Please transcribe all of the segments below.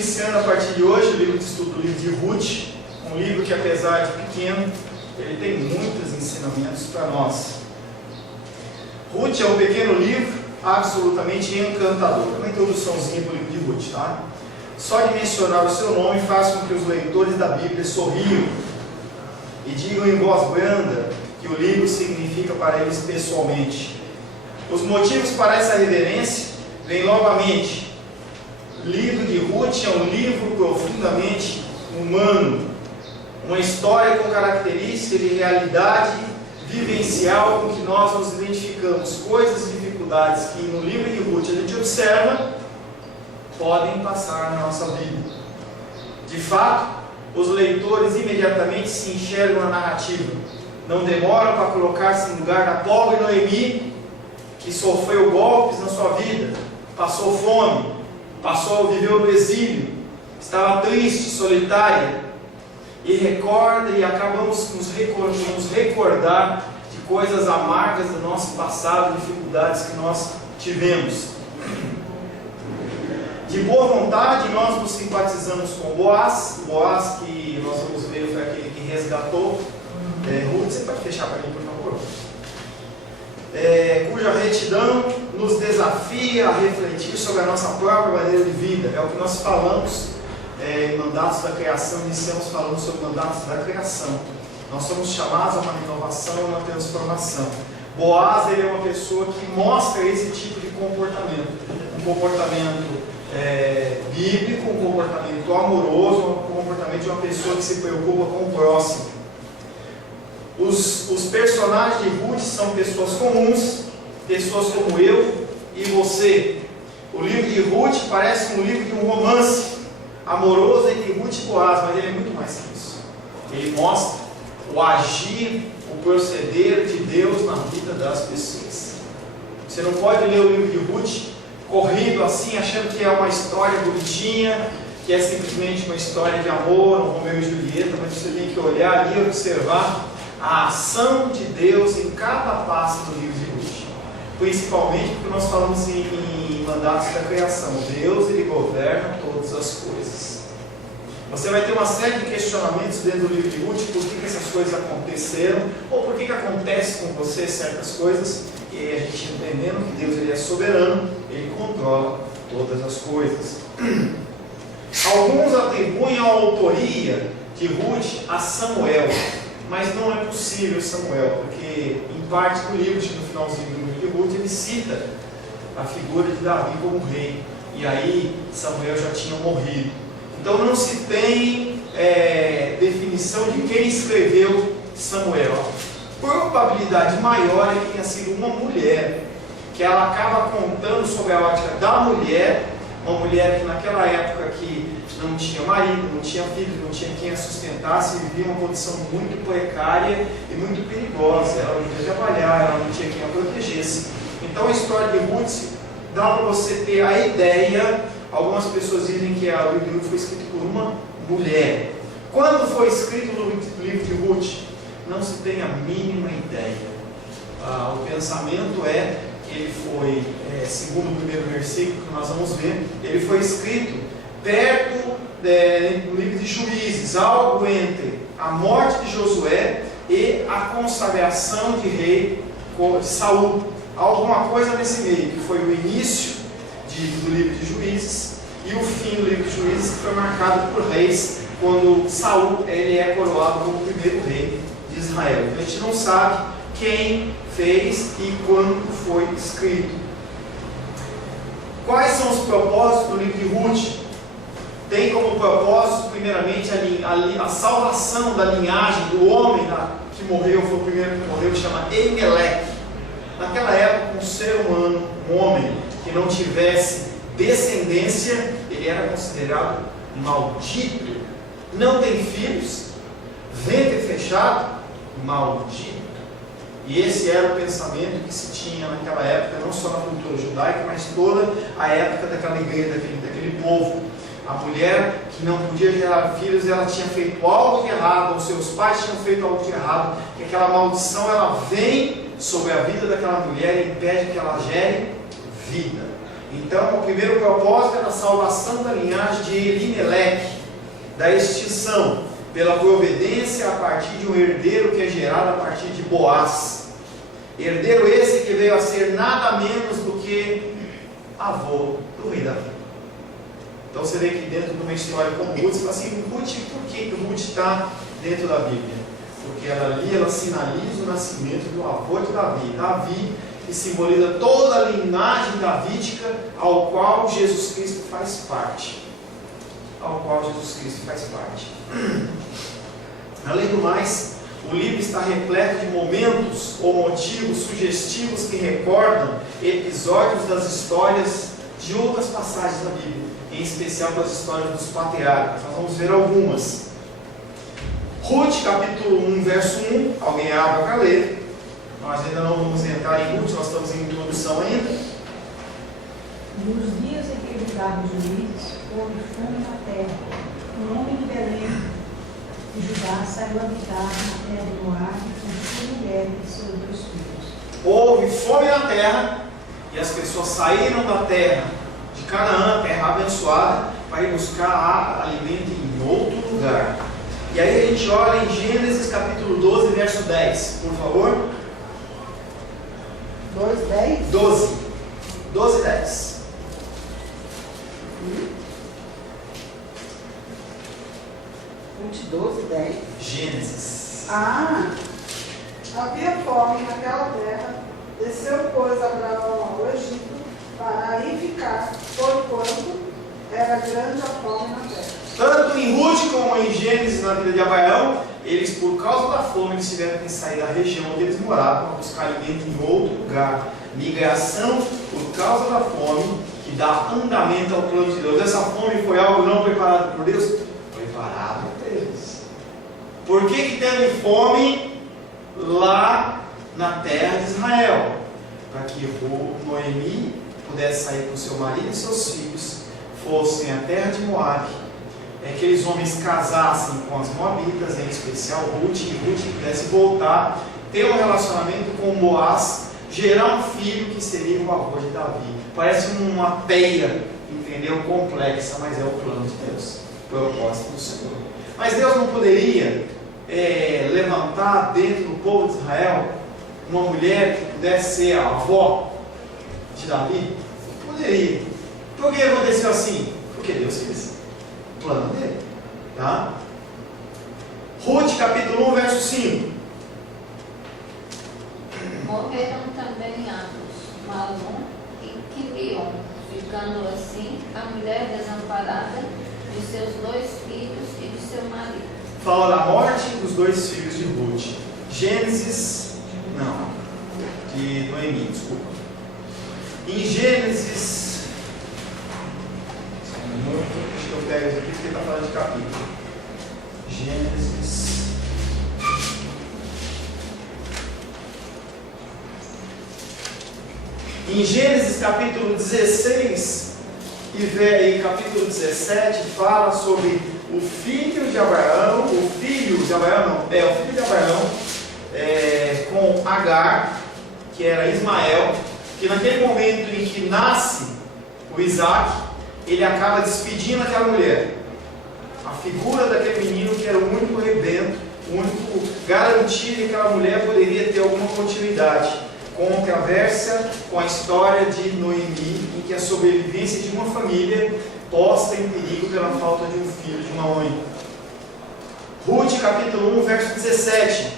iniciando a partir de hoje o livro de estudo do livro de Ruth, um livro que, apesar de pequeno, ele tem muitos ensinamentos para nós. Ruth é um pequeno livro absolutamente encantador. Uma introduçãozinha para o livro de Ruth, tá? Só de mencionar o seu nome faz com que os leitores da Bíblia sorriam e digam em voz branda que o livro significa para eles pessoalmente. Os motivos para essa reverência vêm logo à mente. O livro de Ruth é um livro profundamente humano, uma história com características de realidade vivencial com que nós nos identificamos. Coisas e dificuldades que no livro de Ruth a gente observa podem passar na nossa vida. De fato, os leitores imediatamente se enxergam na narrativa. Não demoram para colocar-se no lugar da pobre Noemi, que sofreu golpes na sua vida, passou fome, viveu no exílio, estava triste, solitária, e acabamos nos recordar de coisas amargas do nosso passado, dificuldades que nós tivemos. De boa vontade, nós nos simpatizamos com Boaz, que nós vamos ver foi aquele que resgatou Ruth. Você pode fechar para mim, por favor? Cuja retidão nos desafia a refletir sobre a nossa própria maneira de vida. É o que nós falamos em Mandatos da Criação. Iniciamos falando sobre Mandatos da Criação. Nós somos chamados a uma renovação, a uma transformação. Boaz, ele é uma pessoa que mostra esse tipo de comportamento. Um comportamento bíblico, um comportamento amoroso, um comportamento de uma pessoa que se preocupa com o próximo. Os personagens de Ruth são pessoas comuns, pessoas como eu e você. O livro de Ruth parece um livro de um romance amoroso entre Ruth e Boaz, mas ele é muito mais que isso. Ele mostra o agir, o proceder de Deus na vida das pessoas. Você não pode ler o livro de Ruth corrido assim, achando que é uma história bonitinha, que é simplesmente uma história de amor, um Romeu e Julieta, mas você tem que olhar ali e observar a ação de Deus em cada passo do livro de Ruth. Principalmente porque nós falamos em Mandatos da Criação. Deus, ele governa todas as coisas. Você vai ter uma série de questionamentos dentro do livro de Ruth, por que essas coisas aconteceram, ou por que acontece com você certas coisas, e a gente entendendo que Deus, ele é soberano, ele controla todas as coisas. Alguns atribuem a autoria de Ruth a Samuel, mas não é possível Samuel, porque em parte do livro, no finalzinho do livro de Ruth, ele cita a figura de Davi como rei, e aí Samuel já tinha morrido. Então não se tem definição de quem escreveu Samuel. A probabilidade maior é que tenha sido uma mulher, que ela acaba contando sobre a ótica da mulher, uma mulher que naquela época que não tinha marido, não tinha filhos, não tinha quem a sustentasse, vivia uma condição muito precária e muito perigosa. Ela não podia trabalhar, ela não tinha quem a protegesse. Então a história de Ruth dá para você ter a ideia. Algumas pessoas dizem que o livro de Ruth foi escrito por uma mulher. Quando foi escrito o livro de Ruth? Não se tem a mínima ideia. O pensamento é que ele foi, segundo o primeiro versículo que nós vamos ver, ele foi escrito perto do livro de Juízes, algo entre a morte de Josué e a consagração de rei de Saul. Alguma coisa nesse meio, que foi o início do livro de Juízes e o fim do livro de Juízes, que foi marcado por reis, quando Saul ele é coroado como o primeiro rei de Israel. A gente não sabe quem fez e quando foi escrito. Quais são os propósitos do livro de Ruth? Tem como propósito, primeiramente, a salvação da linhagem do homem que morreu, foi o primeiro que morreu, que chama Emelec. Naquela época, um ser humano, um homem, que não tivesse descendência, ele era considerado maldito. Não tem filhos, ventre fechado, maldito. E esse era o pensamento que se tinha naquela época, não só na cultura judaica, mas toda a época daquela igreja, daquele povo. A mulher que não podia gerar filhos, ela tinha feito algo de errado, ou seus pais tinham feito algo de errado, que aquela maldição ela vem sobre a vida daquela mulher e impede que ela gere vida. Então, o primeiro propósito era a salvação da linhagem de Elimeleque, da extinção, pela providência a partir de um herdeiro que é gerado a partir de Boaz. Herdeiro esse que veio a ser nada menos do que avô do rei Davi. Então você vê que dentro de uma história como Ruth, você fala assim, Ruth, por que Ruth está dentro da Bíblia? Porque ela sinaliza o nascimento do avô de Davi. Davi, que simboliza toda a linhagem davídica ao qual Jesus Cristo faz parte. Além do mais, o livro está repleto de momentos ou motivos sugestivos que recordam episódios das histórias de outras passagens da Bíblia, em especial das histórias dos patriarcas. Nós vamos ver algumas. Ruth, capítulo 1, verso 1. Alguém abre para ler. Nós ainda não vamos entrar em Ruth, nós estamos em introdução ainda. Nos dias em que julgaram os juízes, houve fome na terra. Um homem de Belém de Judá saiu a habitar na terra de Moabe com sua mulher e seus 2 filhos. Houve fome na terra e as pessoas saíram da terra de Canaã, terra abençoada, para ir buscar alimento em outro lugar. E aí a gente olha em Gênesis capítulo 12, verso 10, por favor. 2:10? 12, 10. Ruth 12:10. Gênesis. Havia fome naquela terra, desceu, pois, Abraão ao Egito, para aí ficar, porquanto era grande a fome na terra. Tanto em Ruth como em Gênesis, na vida de Abraão, eles, por causa da fome, eles tiveram que sair da região onde eles moravam para buscar alimento em outro lugar. Migração por causa da fome, que dá andamento ao plano de Deus. Essa fome foi algo não preparado por Deus? Preparado por Deus. Por que teve fome lá na terra de Israel? Para que Noemi pudesse sair com seu marido e seus filhos, fossem à terra de Moabe, aqueles homens casassem com as moabitas, em especial Ruth, e Ruth pudesse voltar, ter um relacionamento com Boaz, gerar um filho que seria o avô de Davi. Parece uma peia, entendeu? Complexa, mas é o plano de Deus, o propósito do Senhor. Mas Deus não poderia levantar dentro do povo de Israel uma mulher que pudesse ser a avó de Davi? Poderia. Por que aconteceu assim? Porque Deus fez o plano dele. Tá? Ruth capítulo 1, verso 5. Morreram também ambos, Malom e Quilion, ficando assim a mulher desamparada de seus 2 filhos e de seu marido. Fala da morte dos 2 filhos de Ruth. Gênesis, não, de Noemi, desculpa. Em Gênesis, acho que eu pego isso aqui porque está falando de capítulo. Gênesis. Em Gênesis capítulo 16 e capítulo 17 fala sobre o filho de Abraão, com Agar, que era Ismael, que naquele momento em que nasce o Isaac, ele acaba despedindo aquela mulher. A figura daquele menino que era o único rebento, o único garantia que aquela mulher poderia ter alguma continuidade. Controversa com a história de Noemi, em que a sobrevivência de uma família posta em perigo pela falta de um filho, de uma mãe. Ruth capítulo 1, verso 17.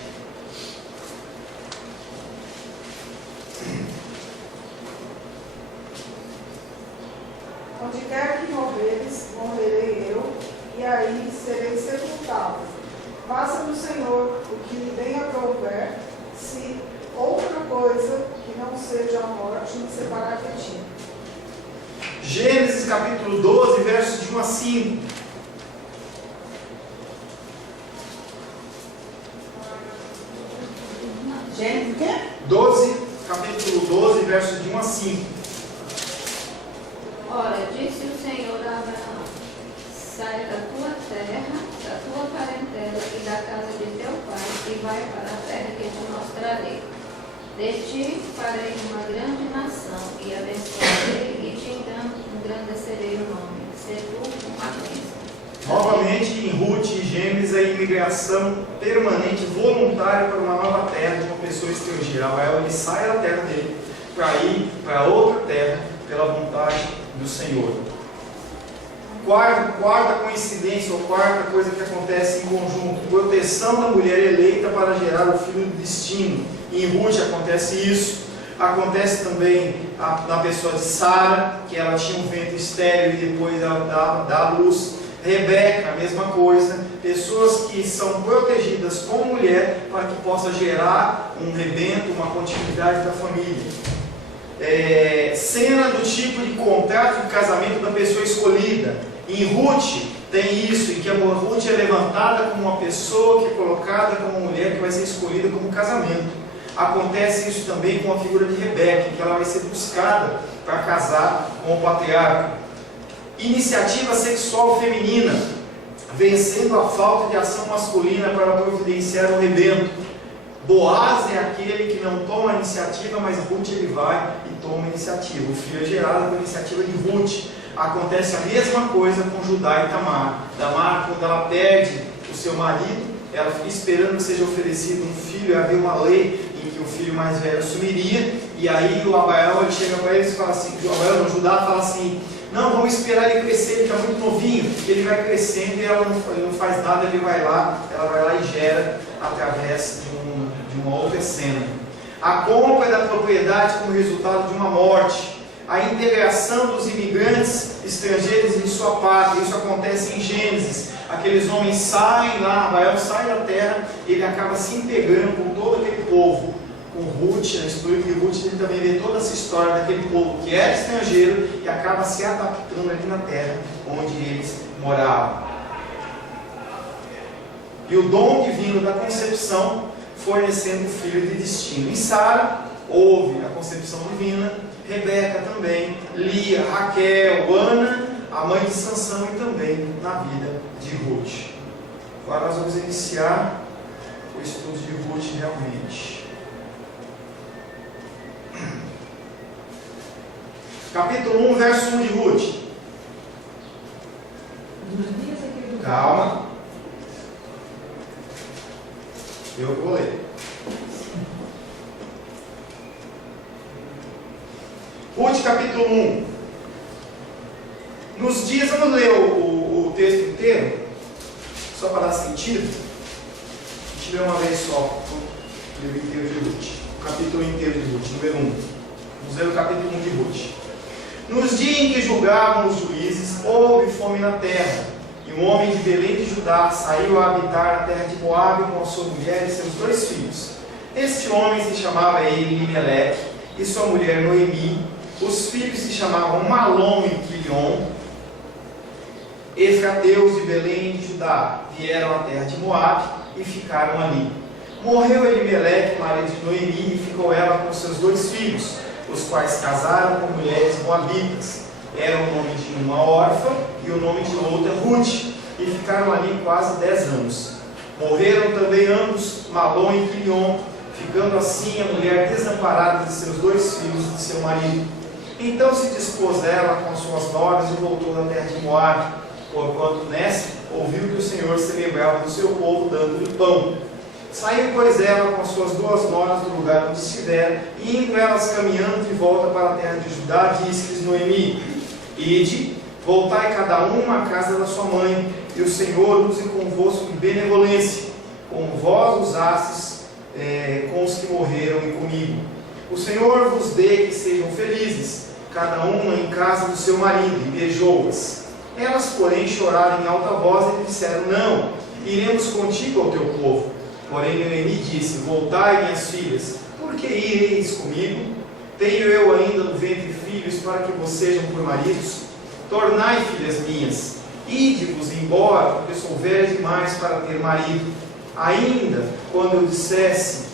Onde quer que morreres, morrerei eu, e aí serei sepultado. Faça-me o Senhor o que lhe bem aprouver, se outra coisa que não seja a morte me separar de ti. Gênesis capítulo 12, versos de 1 a 5. Gênesis o quê? 12, capítulo 12, versos de 1 a 5. Ora, disse o Senhor a Abraão: sai da tua terra, da tua parentela e da casa de teu pai, e vai para a terra que te mostrarei. De ti farei uma grande nação, e abençoarei e te engrandecerei o nome. Se tu uma bênção. Novamente, em Ruth e Gêmeos, a imigração permanente, voluntária para uma nova terra de uma pessoa estrangeira. Ele sai da terra dele para ir para outra terra pela vontade do Senhor. Quarta coincidência, ou quarta coisa que acontece em conjunto: proteção da mulher eleita para gerar o filho do destino. Em Ruth acontece isso. Acontece também na pessoa de Sara, que ela tinha um ventre estéril e depois ela dá à luz. Rebeca, a mesma coisa. Pessoas que são protegidas como mulher para que possa gerar um rebento, uma continuidade da família. Cena do tipo de contrato de casamento da pessoa escolhida. Em Ruth tem isso, em que a Ruth é levantada como uma pessoa que é colocada como uma mulher que vai ser escolhida como casamento. Acontece isso também com a figura de Rebeca, que ela vai ser buscada para casar com o patriarca. Iniciativa sexual feminina, vencendo a falta de ação masculina para providenciar o rebento. Boaz é aquele que não toma a iniciativa, mas Ruth ele vai e toma a iniciativa. O filho é gerado por iniciativa de Ruth. Acontece a mesma coisa com Judá e Tamar. Tamar, quando ela perde o seu marido, ela fica esperando que seja oferecido um filho. Havia uma lei em que o filho mais velho assumiria. E aí o Abraão ele chega para eles e fala assim: Judá fala assim: não, vamos esperar ele crescer, ele está muito novinho. Ele vai crescendo e ele não faz nada, ela vai lá e gera através de uma outra cena. A compra da propriedade como resultado de uma morte. A integração dos imigrantes estrangeiros em sua pátria. Isso acontece em Gênesis. Aqueles homens saem lá, Abraão sai da terra, ele acaba se integrando com todo aquele povo. Com Ruth, na história de Ruth, ele também vê toda essa história daquele povo que era estrangeiro e acaba se adaptando ali na terra onde eles moravam. E o dom divino da concepção fornecendo o filho de destino. Em Sara houve a concepção divina, Rebeca também, Lia, Raquel, Ana, a mãe de Sansão e também na vida de Ruth. Agora nós vamos iniciar o estudo de Ruth realmente. Capítulo 1, verso 1 de Ruth. Calma. Eu vou ler. Ruth, capítulo 1. Nos dias, vamos ler o texto inteiro, só para dar sentido. A gente lê uma vez só o livro inteiro de Ruth. O capítulo inteiro de Ruth, número 1. Vamos ler o capítulo 1 de Ruth. Nos dias em que julgavam os juízes, houve fome na terra, e um homem de Belém de Judá saiu a habitar na terra de Moabe com a sua mulher e seus 2 filhos. Este homem se chamava Elimeleque, e sua mulher Noemi. Os filhos se chamavam Malom e Quilion. Efrateus de Belém de Judá vieram à terra de Moabe e ficaram ali. Morreu Elimeleque, marido de Noemi, e ficou ela com seus 2 filhos, os quais casaram com mulheres moabitas. Era o nome de uma órfã e o nome de outra Ruth, e ficaram ali quase 10 anos. Morreram também ambos, Malom e Quilion, ficando assim a mulher desamparada de seus 2 filhos e de seu marido. Então se dispôs ela com suas noras e voltou da terra de Moabe, porquanto nessa ouviu que o Senhor se lembrava do seu povo, dando-lhe pão. Saiu, pois, ela com suas 2 noras do lugar onde estivera, e indo elas caminhando de volta para a terra de Judá, disse-lhes Noemi: Ide, voltai cada uma à casa da sua mãe, e o Senhor use convosco de benevolência, como vós usastes com os que morreram e comigo. O Senhor vos dê que sejam felizes, cada uma em casa do seu marido, e beijou-as. Elas, porém, choraram em alta voz e lhe disseram: Não, iremos contigo ao teu povo. Porém Noemi disse: Voltai, minhas filhas, por que ireis comigo? Tenho eu ainda no ventre filhos para que vos sejam por maridos? Tornai, filhas minhas, ide-vos embora, porque sou velha demais para ter marido. Ainda quando eu dissesse: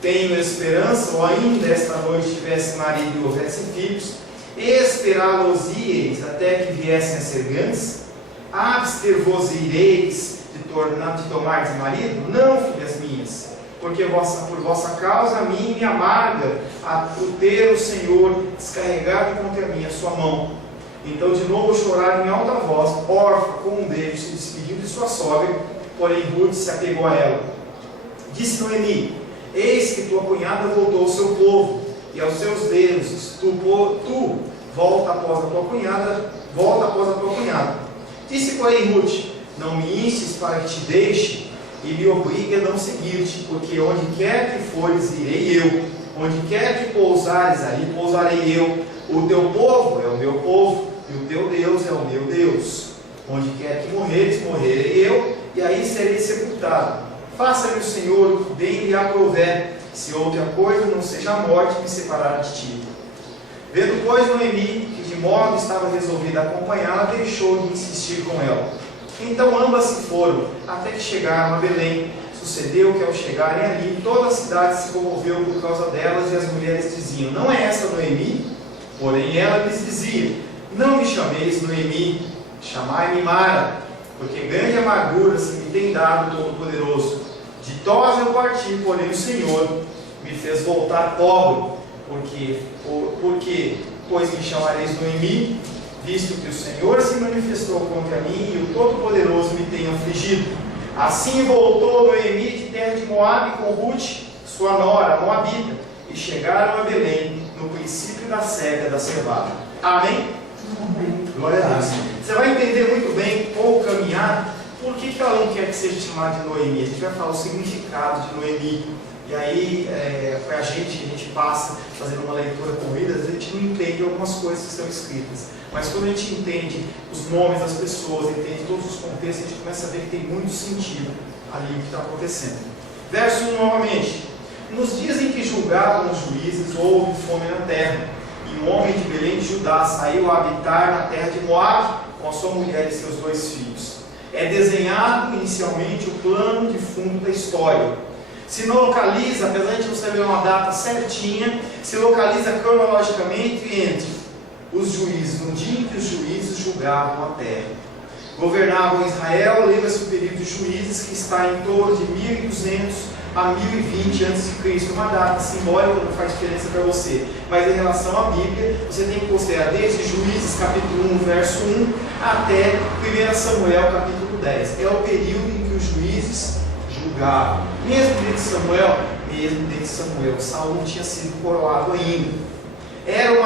tenho esperança, ou ainda esta noite tivesse marido e houvesse filhos, esperá-los-ieis até que viessem a ser grandes? Abster-vos-ireis de tomar de marido? Não, filhas minhas. porque por vossa causa a mim me amarga o ter o Senhor descarregado contra mim a sua mão. Então de novo choraram em alta voz. Orfa, com um beijo, se despediu de sua sogra, porém Ruth se apegou a ela. Disse Noemi: eis que tua cunhada voltou ao seu povo e aos seus deuses. Tu volta após a tua cunhada. Disse, porém, Ruth: não me instes para que te deixe e me obrigue a não seguir-te, porque onde quer que fores, irei eu. Onde quer que pousares, ali pousarei eu. O teu povo é o meu povo, e o teu Deus é o meu Deus. Onde quer que morreres, morrerei eu, e aí serei sepultado. Faça-me o Senhor o que bem lhe aprouver, se outra coisa não seja a morte me separar de ti. Vendo, pois, Noemi, que de modo estava resolvida a acompanhá-la, deixou de insistir com ela. Então ambas se foram, até que chegaram a Belém. Sucedeu que ao chegarem ali, toda a cidade se comoveu por causa delas, e as mulheres diziam: não é essa Noemi? Porém ela lhes dizia: não me chameis Noemi, chamai-me Mara, porque grande amargura se me tem dado Todo-Poderoso. Ditosa eu parti, porém o Senhor me fez voltar pobre, pois me chamareis Noemi, visto que o Senhor se manifestou contra mim e o Todo-Poderoso me tem afligido. Assim voltou Noemi de terra de Moabe com Ruth, sua nora, Moabita, e chegaram a Belém no princípio da cega da cevada. Amém? Amém. Glória a Deus. Você vai entender muito bem com o caminhar por que ela não quer que seja chamada de Noemi. A gente vai falar o significado de Noemi. E aí, para a gente passa fazendo uma leitura corrida, a gente não entende algumas coisas que estão escritas. Mas quando a gente entende os nomes das pessoas, entende todos os contextos, a gente começa a ver que tem muito sentido ali o que está acontecendo. Verso 1 novamente. Nos dias em que julgavam os juízes, houve fome na terra. E um homem de Belém de Judá saiu a habitar na terra de Moabe com a sua mulher e seus 2 filhos. É desenhado inicialmente o plano de fundo da história. Se não localiza, apesar de não saber uma data certinha, se localiza cronologicamente entre os juízes, no dia em que os juízes julgavam a terra. Governavam Israel, lembra-se o período de juízes que está em torno de 1200 a 1020 a.C., uma data simbólica, não faz diferença para você, mas em relação à Bíblia, você tem que considerar desde Juízes capítulo 1, verso 1, até 1 Samuel capítulo 10. É o período em que os juízes julgavam. Mesmo dentro de Samuel, Saul não tinha sido coroado ainda. Era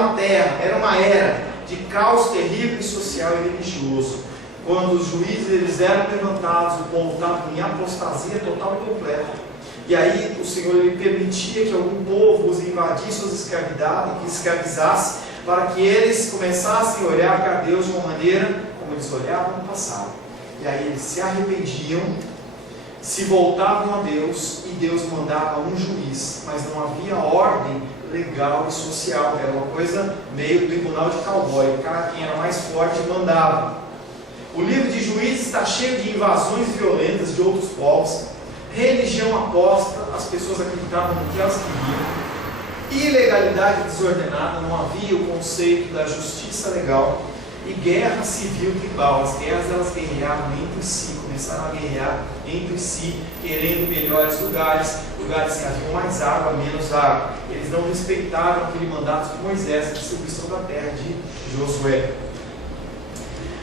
uma era de caos terrível social e religioso. Quando os juízes eles eram levantados, o povo estava em apostasia total e completa. E aí o Senhor ele permitia que algum povo os invadisse, os escravizasse, para que eles começassem a olhar para Deus de uma maneira como eles olhavam no passado. E aí eles se arrependiam, se voltavam a Deus, e Deus mandava um juiz, mas não havia ordem legal e social, era uma coisa meio tribunal de cowboy, o cara quem era mais forte mandava. O livro de Juízes está cheio de invasões violentas de outros povos, religião aposta, as pessoas acreditavam no que elas queriam, ilegalidade desordenada, não havia o conceito da justiça legal, e guerra civil tribal. As guerras elas guerreavam entre si, começaram a guerrear entre si, querendo melhores lugares que haviam mais água, menos água. Eles não respeitaram aquele mandato de Moisés, a distribuição da terra de Josué.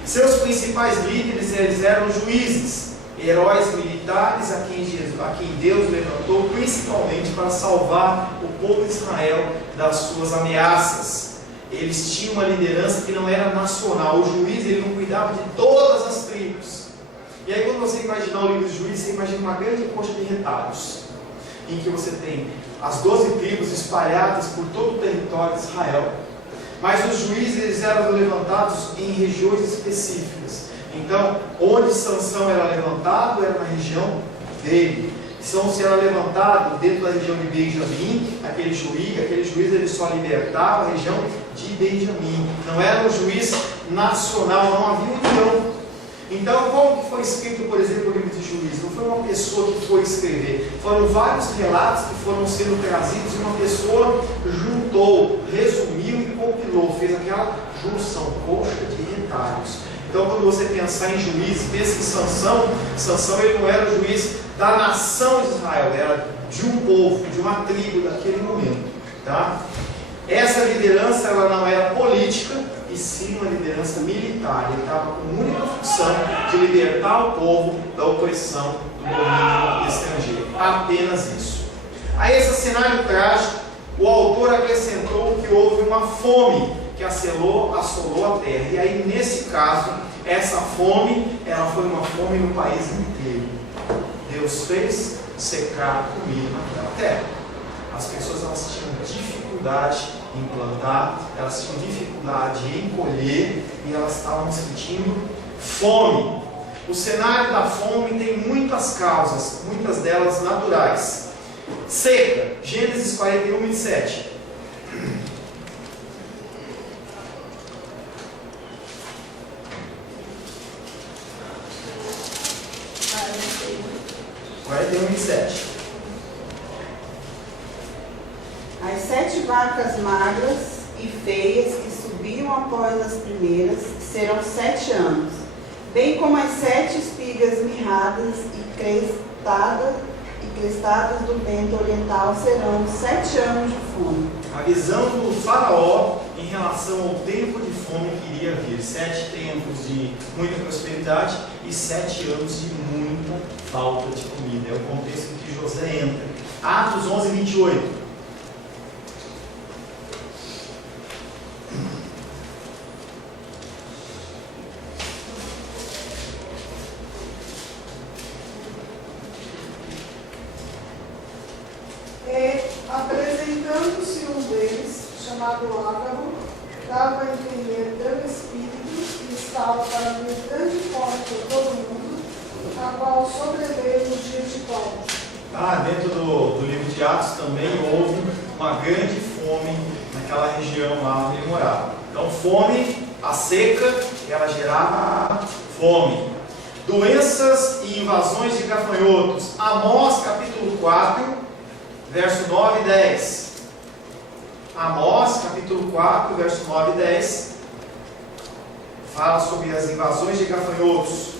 Seus principais líderes eles eram juízes, heróis militares a quem Deus levantou principalmente para salvar o povo de Israel das suas ameaças. Eles tinham uma liderança que não era nacional. O juiz ele não cuidava de todas as tribos. E aí quando você imaginar o livro de Juízes, você imagina uma grande coxa de retalhos, em que você tem as 12 tribos espalhadas por todo o território de Israel. Mas os juízes eles eram levantados em regiões específicas. Então, onde Sansão era levantado era na região dele. Sansão era levantado dentro da região de Benjamim, aquele juiz ele só libertava a região de Benjamim. Não era um juiz nacional, não havia união. Então, como que foi escrito, por exemplo, o livro de Juízes? Não foi uma pessoa que foi escrever. Foram vários relatos que foram sendo trazidos e uma pessoa juntou, resumiu e compilou, fez aquela junção, coxa de retalhos. Então, quando você pensar em juízes, pensa em Sansão. Sansão, ele não era o juiz da nação de Israel, era de um povo, de uma tribo daquele momento, tá? Essa liderança, ela não era política, e sim uma liderança militar. Ele estava com a única função de libertar o povo da opressão do domínio estrangeiro. Apenas isso. A esse cenário trágico, o autor acrescentou que houve uma fome que assolou a terra. E aí, nesse caso, essa fome, ela foi uma fome no país inteiro. Deus fez secar comida naquela terra. As pessoas, elas tinham dificuldade em plantar, elas tinham dificuldade em colher e elas estavam sentindo fome. O cenário da fome tem muitas causas, muitas delas naturais. Seca, Gênesis 41, 27. As 7 vacas magras e feias que subiam após as primeiras serão 7 anos, bem como as 7 espigas mirradas e crestadas do vento oriental serão 7 anos de fome. A visão do faraó em relação ao tempo de fome que iria vir. 7 tempos de muita prosperidade e 7 anos de muita falta de comida. É o contexto em que José entra. Atos 11, 28. Apresentando-se um deles, chamado Ágaro, dava a entender pelo Espírito que estava para vir grande fome por todo mundo, a qual sobreveio no dia de Paulo. Dentro do livro de Atos também houve uma grande fome naquela região lá onde ele morava. Então, fome, a seca, ela gerava fome. Doenças e invasões de gafanhotos. Amós capítulo 4, verso 9 e 10. Amós, capítulo 4, verso 9 e 10. Fala sobre as invasões de gafanhotos.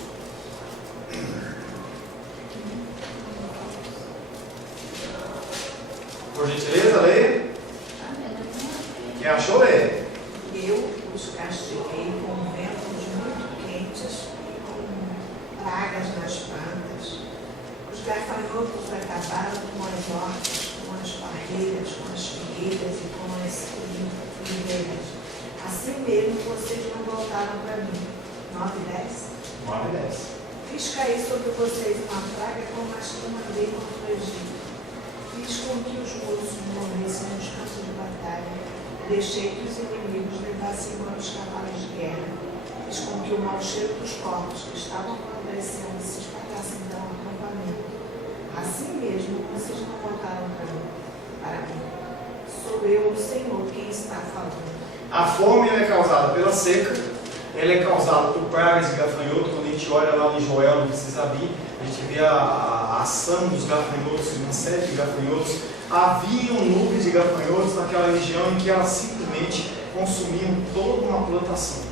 Por gentileza, leia. Quem achou, leia. Eu os castiguei com ventos muito quentes e com pragas nas plantas. Os gafanhotos acabaram com as hortas, com as parreiras, com as figueiras e com as oliveiras. Assim mesmo vocês não voltaram para mim. 9 e 10. 9 e 10. Fiz cair sobre vocês uma praga como as que mandei contra o Egito. Fiz com que os moços morressem nos campos de batalha. Deixei que os inimigos levassem embora os cavalos de guerra. Fiz com que o mau cheiro dos corpos que estavam apodrecendo se espalhassem pelo acampamento. Assim mesmo, vocês não voltaram para mim. Sou eu, o Senhor, quem está falando. A fome ela é causada pela seca, ela é causada por pragas de gafanhoto. Quando a gente olha lá em Joel, não precisa abrir, a gente vê a ação dos gafanhotos, uma série de gafanhotos. Haviam nuvens de gafanhotos naquela região em que elas simplesmente consumiam toda uma plantação.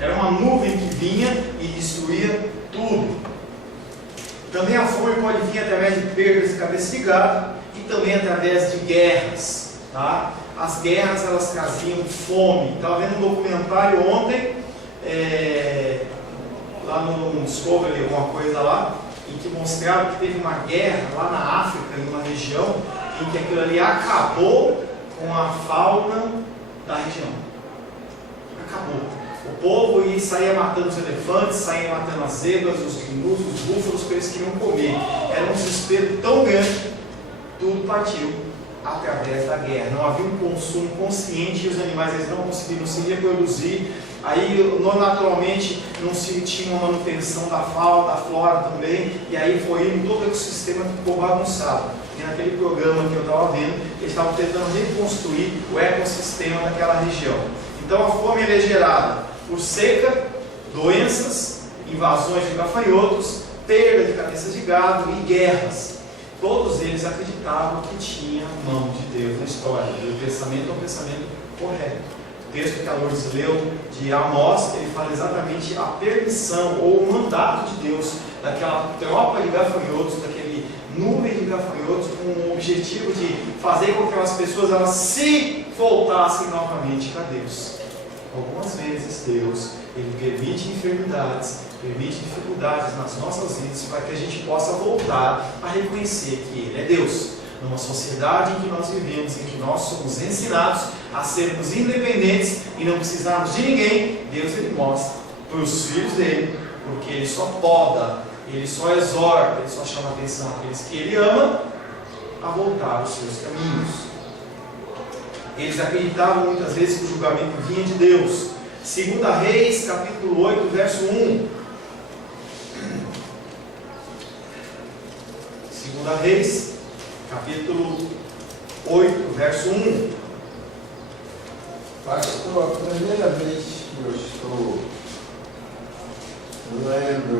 Era uma nuvem que vinha e destruía tudo. Também a fome pode vir através de perdas de cabeça de gado e também através de guerras. Tá? As guerras, elas traziam fome. Estava vendo um documentário ontem, lá no Discovery, alguma coisa lá, em que mostrava que teve uma guerra lá na África, em uma região, em que aquilo ali acabou com a fauna da região. Acabou. O povo saía matando os elefantes, saía matando as zebras, os gnus, os búfalos, que eles queriam comer. Era um desespero tão grande, tudo partiu através da guerra. Não havia um consumo consciente e os animais eles não conseguiram se reproduzir. Aí, naturalmente, não se tinha uma manutenção da fauna, da flora também, e aí foi indo, todo o ecossistema ficou bagunçado. E naquele programa que eu estava vendo, eles estavam tentando reconstruir o ecossistema daquela região. Então a fome é gerada por seca, doenças, invasões de gafanhotos, perda de cabeças de gado e guerras. Todos eles acreditavam que tinha mão de Deus na história. E o pensamento é um pensamento correto. O texto que a Lourdes leu de Amós, ele fala exatamente a permissão ou o mandato de Deus daquela tropa de gafanhotos, daquele nuvem de gafanhotos, com o objetivo de fazer com que aquelas pessoas elas se voltassem novamente para Deus. Algumas vezes Deus ele permite enfermidades, permite dificuldades nas nossas vidas para que a gente possa voltar a reconhecer que Ele é Deus. Numa sociedade em que nós vivemos, em que nós somos ensinados a sermos independentes e não precisarmos de ninguém, Deus ele mostra para os filhos dele, porque Ele só poda, Ele só exorta, Ele só chama a atenção àqueles que Ele ama a voltar aos seus caminhos. Eles acreditavam muitas vezes que o julgamento vinha de Deus. 2 Reis, capítulo 8, verso 1. 2 Reis, capítulo 8, verso 1. Pastor, a primeira vez que eu estou lendo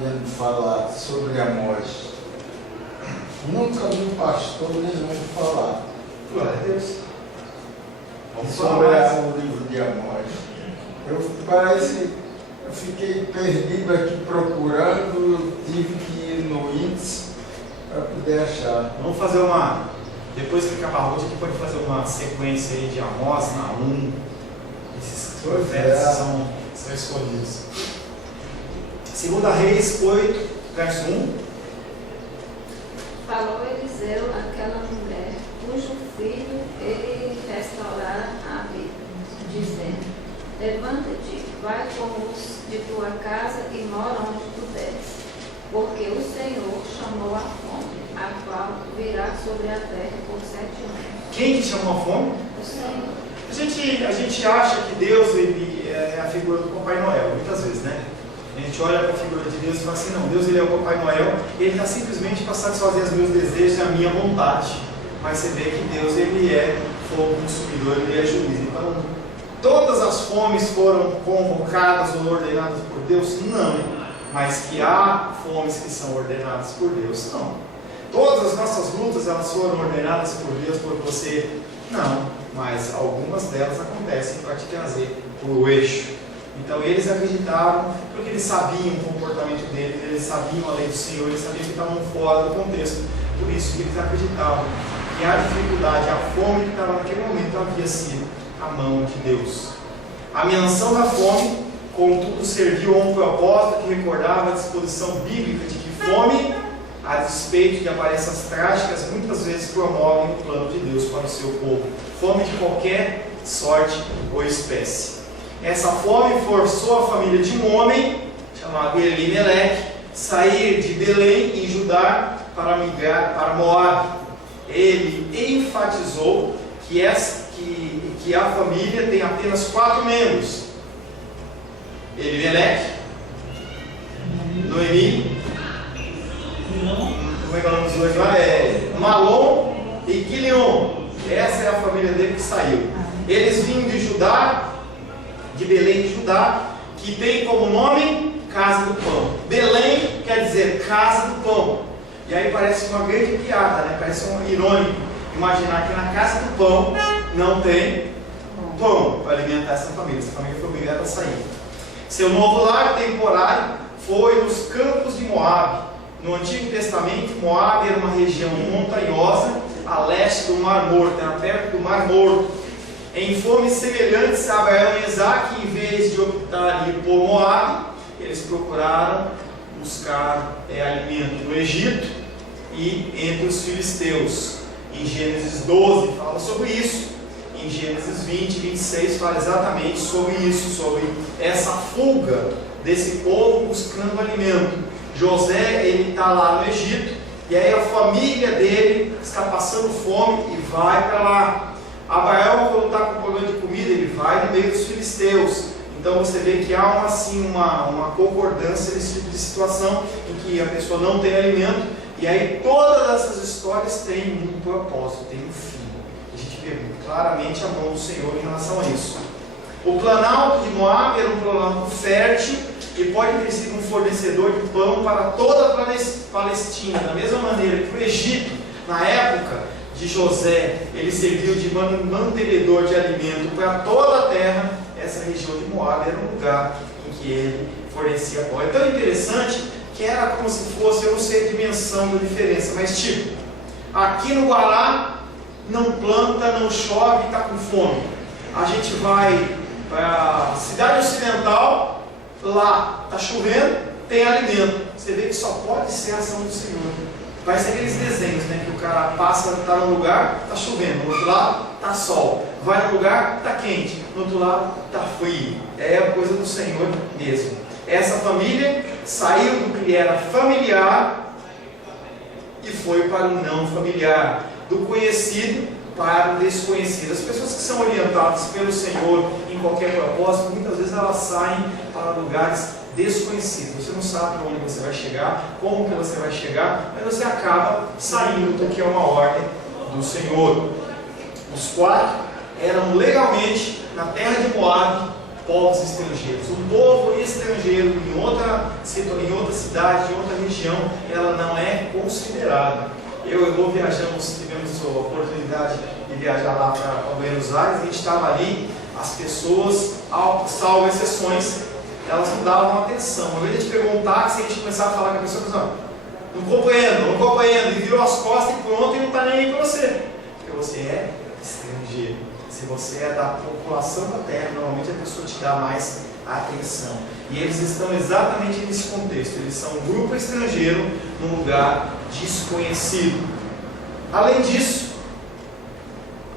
vendo falar sobre Amós, nunca vi pastor nenhum falar. Glória a Deus. Vamos Sobre falar o livro de Amós. Eu fiquei perdido aqui procurando, tive que ir no índice para poder achar. Vamos fazer depois que acabar hoje, aqui pode fazer uma sequência aí de Amós, Naum. Esses profetas são escolhidos. 2 Reis 8, verso 1. Falou Eliseu àquela mulher, cujo filho ele restaurara a vida, dizendo: levanta-te, vai com os de tua casa e mora onde tu deres, porque o Senhor chamou a fome, a qual virá sobre a terra por 7 anos. Quem que chamou a fome? O Senhor. A gente acha que Deus ele é a figura do Papai Noel, muitas vezes, né? A gente olha para a figura de Deus e fala assim, não, Deus ele é o Papai Noel, ele está simplesmente para satisfazer os meus desejos e a minha vontade. Mas você vê que Deus ele é fogo consumidor, ele é juiz. Então, todas as fomes foram convocadas ou ordenadas por Deus? Não. Mas que há fomes que são ordenadas por Deus? Não. Todas as nossas lutas elas foram ordenadas por Deus, por você? Não. Mas algumas delas acontecem para te trazer para o eixo. Então eles acreditavam, porque eles sabiam o comportamento deles, eles sabiam a lei do Senhor, eles sabiam que estavam fora do contexto. Por isso que eles acreditavam que a dificuldade, a fome que estava naquele momento havia sido a mão de Deus. A menção da fome, contudo, serviu a um propósito que recordava a disposição bíblica de que fome, a despeito de aparências trágicas, muitas vezes promovem o plano de Deus para o seu povo. Fome de qualquer sorte ou espécie. Essa fome forçou a família de um homem, chamado Elimeleque, sair de Belém, em Judá, para migrar para Moabe. Ele enfatizou que a família tem apenas 4 membros: Elimeleque, Noemi, como é que é o nome dos dois lá? Malom e Quilion. Essa é a família dele que saiu. Eles vinham de Judá, de Belém de Judá, que tem como nome Casa do Pão. Belém quer dizer Casa do Pão. E aí parece uma grande piada, né? Parece um irônico imaginar que na Casa do Pão não tem pão para alimentar essa família. Essa família foi obrigada a sair. Seu novo lar temporário foi nos campos de Moabe. No Antigo Testamento, Moabe era uma região montanhosa a leste do Mar Morto, era perto do Mar Morto. Em fomes semelhantes, Abraão e Isaac, em vez de optarem por Moabe, eles procuraram buscar alimento no Egito e entre os filisteus. Em Gênesis 12 fala sobre isso. Em Gênesis 20 e 26 fala exatamente sobre isso, sobre essa fuga desse povo buscando alimento. José, ele está lá no Egito, e aí a família dele está passando fome e vai para lá. Abraão, quando está com problema de comida, ele vai no meio dos filisteus. Então você vê que há uma concordância nesse tipo de situação em que a pessoa não tem alimento, e aí todas essas histórias têm um propósito, têm um fim. A gente vê claramente a mão do Senhor em relação a isso. O planalto de Moabe era um planalto fértil e pode ter sido um fornecedor de pão para toda a Palestina, da mesma maneira que o Egito, na época de José, ele serviu de mantenedor de alimento para toda a terra, essa região de Moab era um lugar em que ele fornecia pão. É tão interessante que era como se fosse, eu não sei a dimensão da diferença, mas tipo, aqui no Guará não planta, não chove, está com fome. A gente vai para a cidade ocidental, lá está chovendo, tem alimento. Você vê que só pode ser a ação do Senhor. Parece aqueles desenhos, né? Que o cara passa, está num lugar, está chovendo, no outro lado está sol. Vai no lugar, está quente, no outro lado está frio. É a coisa do Senhor mesmo. Essa família saiu do que era familiar e foi para o não familiar, do conhecido para o desconhecido. As pessoas que são orientadas pelo Senhor em qualquer propósito, muitas vezes elas saem para lugares desconhecidos. Você não sabe para onde você vai chegar, como que você vai chegar, mas você acaba saindo do que é uma ordem do Senhor. Os 4 eram legalmente, na terra de Moab, povos estrangeiros. Um povo estrangeiro em outra cidade, em outra região, ela não é considerada. Eu e Rô viajamos, tivemos a oportunidade de viajar lá para Buenos Aires, a gente estava ali, as pessoas, salvo exceções, elas não davam atenção. Uma vez a gente pegou um táxi e a gente começava a falar com a pessoa, não compreendo, e virou as costas e pronto, e não está nem aí para você, porque você é estrangeiro. Se você é da população da terra, normalmente a pessoa te dá mais atenção. E eles estão exatamente nesse contexto. Eles são um grupo estrangeiro num lugar desconhecido. Além disso,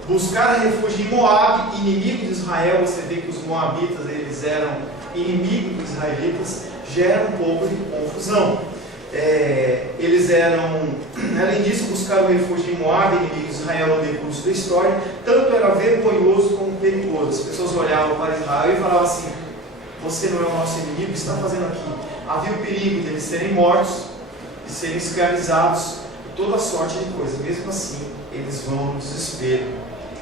buscar refúgio em Moab, inimigo de Israel. Você vê que os moabitas eles eram inimigos dos israelitas, gera um pouco de confusão. Eles eram, além disso, buscaram refúgio em Moab, inimigo de Israel no decurso da história. Tanto era vergonhoso como perigoso. As pessoas olhavam para Israel e falavam assim: você não é o nosso inimigo, o que está fazendo aqui? Havia o perigo de eles serem mortos, de serem escravizados, e toda sorte de coisas. Mesmo assim, eles vão no desespero.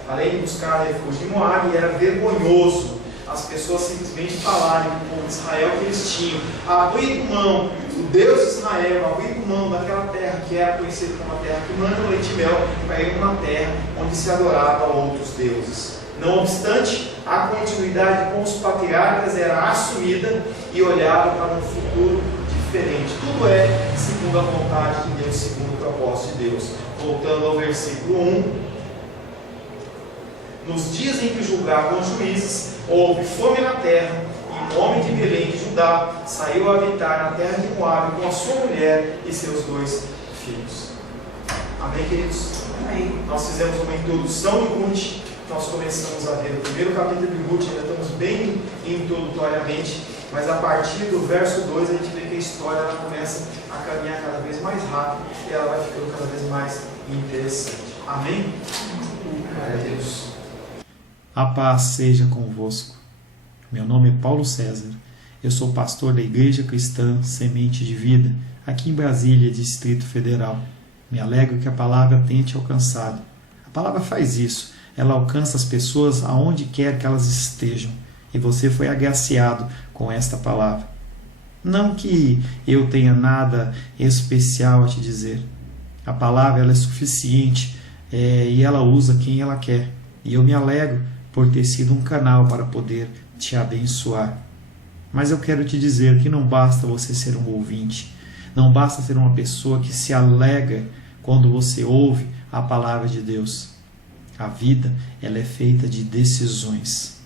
Além de buscar refúgio em Moab, era vergonhoso as pessoas simplesmente falarem com o povo de Israel que eles tinham abrido mão, o Deus de Israel abriu mão daquela terra que era conhecida como a terra que manda leite e mel, para ir uma terra onde se adorava a outros deuses. Não obstante, a continuidade com os patriarcas era assumida e olhava para um futuro diferente. Tudo é segundo a vontade de Deus, segundo o propósito de Deus. Voltando ao versículo 1. Nos dias em que julgavam os juízes, houve fome na terra, e um homem de Belém de Judá saiu a habitar na terra de Moab com a sua mulher e seus 2 filhos. Amém, queridos? Amém. Nós fizemos uma introdução de Ruth, nós começamos a ver o primeiro capítulo de Ruth, ainda estamos bem introdutoriamente, mas a partir do verso 2 a gente vê que a história ela começa a caminhar cada vez mais rápido e ela vai ficando cada vez mais interessante. Amém? Glória a Deus. A paz seja convosco. Meu nome é Paulo César. Eu sou pastor da Igreja Cristã Semente de Vida, aqui em Brasília, Distrito Federal. Me alegro que a palavra tenha te alcançado. A palavra faz isso. Ela alcança as pessoas aonde quer que elas estejam. E você foi agraciado com esta palavra. Não que eu tenha nada especial a te dizer. A palavra ela é suficiente e ela usa quem ela quer. E eu me alegro por ter sido um canal para poder te abençoar. Mas eu quero te dizer que não basta você ser um ouvinte, não basta ser uma pessoa que se alegra quando você ouve a palavra de Deus. A vida, ela é feita de decisões.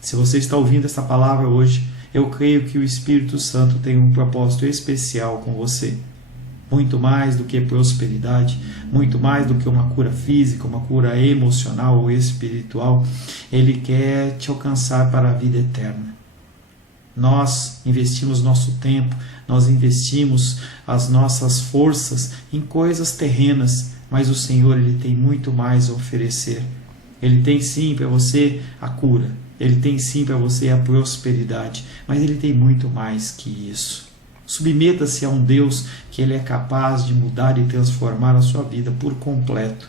Se você está ouvindo esta palavra hoje, eu creio que o Espírito Santo tem um propósito especial com você. Muito mais do que prosperidade, muito mais do que uma cura física, uma cura emocional ou espiritual, Ele quer te alcançar para a vida eterna. Nós investimos nosso tempo, nós investimos as nossas forças em coisas terrenas, mas o Senhor Ele tem muito mais a oferecer. Ele tem sim para você a cura, Ele tem sim para você a prosperidade, mas Ele tem muito mais que isso. Submeta-se a um Deus que Ele é capaz de mudar e transformar a sua vida por completo.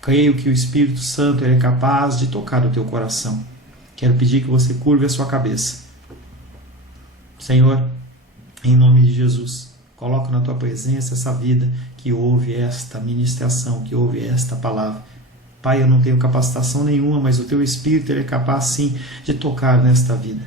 Creio que o Espírito Santo ele é capaz de tocar o teu coração. Quero pedir que você curve a sua cabeça. Senhor, em nome de Jesus, Coloco na tua presença essa vida que ouve esta ministração, que ouve esta palavra. Pai, eu não tenho capacitação nenhuma, mas o teu Espírito ele é capaz sim de tocar nesta vida,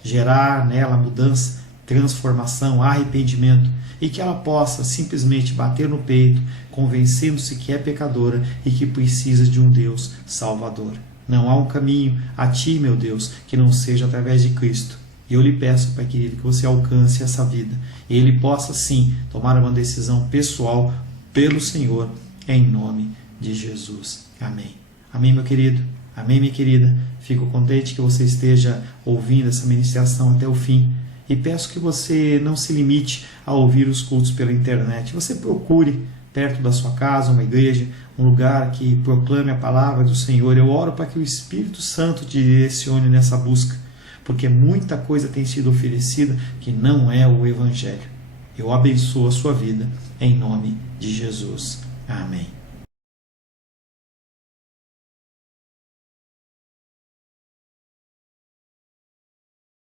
gerar nela mudança, transformação, arrependimento, e que ela possa simplesmente bater no peito, convencendo-se que é pecadora e que precisa de um Deus salvador. Não há um caminho a ti, meu Deus, que não seja através de Cristo. E eu lhe peço, Pai querido, que você alcance essa vida e ele possa sim tomar uma decisão pessoal pelo Senhor, em nome de Jesus. Amém. Amém, meu querido. Amém, minha querida. Fico contente que você esteja ouvindo essa ministração até o fim. E peço que você não se limite a ouvir os cultos pela internet. Você procure perto da sua casa uma igreja, um lugar que proclame a palavra do Senhor. Eu oro para que o Espírito Santo te direcione nessa busca, porque muita coisa tem sido oferecida que não é o Evangelho. Eu abençoo a sua vida em nome de Jesus. Amém.